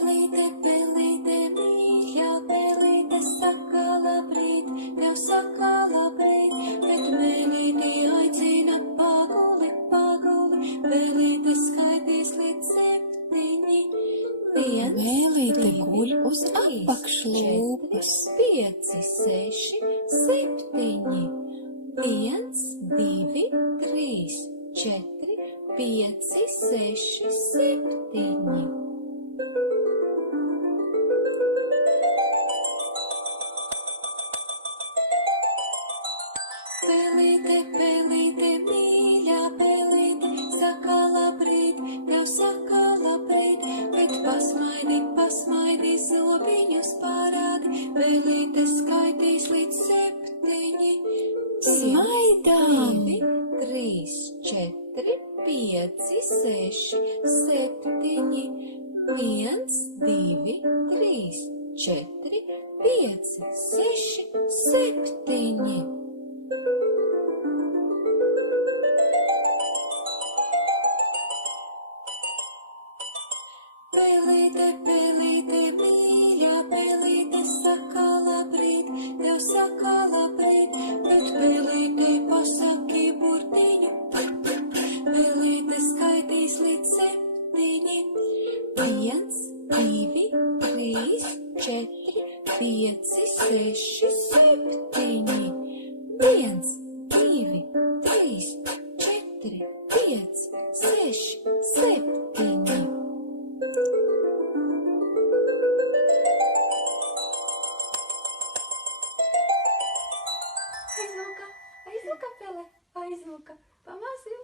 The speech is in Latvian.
Pelīte, pelīte, mīļā pelīte, saka labrīt, tev saka labrīt, bet mēlīti aicina paguli, paguli, pelīte skaitīs līdz 7. Mēlīte guļ uz apakšlūpas. 5, 6, 7. 1, 2, 3, 4, 5, 6, 7. Pelīte, pelīte, mīļā pelīte, saka labrīt, tev saka labrīt, bet pasmaidi, pasmaidi, zobiņus parādi, pelīte skaitīs līdz 7. Smaidām! 2, 3, 4, 5, 6, 7. 1, 2, 3, 4, 5, 6, 7. Pelīte, pelīte, mīļā pelīte, saka labrīt, tev saka labrīt, bet pelīte pasaki burtiņu. Pelīte skaitīs līdz 7. 1, 2, 3, 4, 5, 6, 7. 1, 2, 3, 4, 5, 6, 7. Aizvilka, Pele, aizvilka, pamāsi.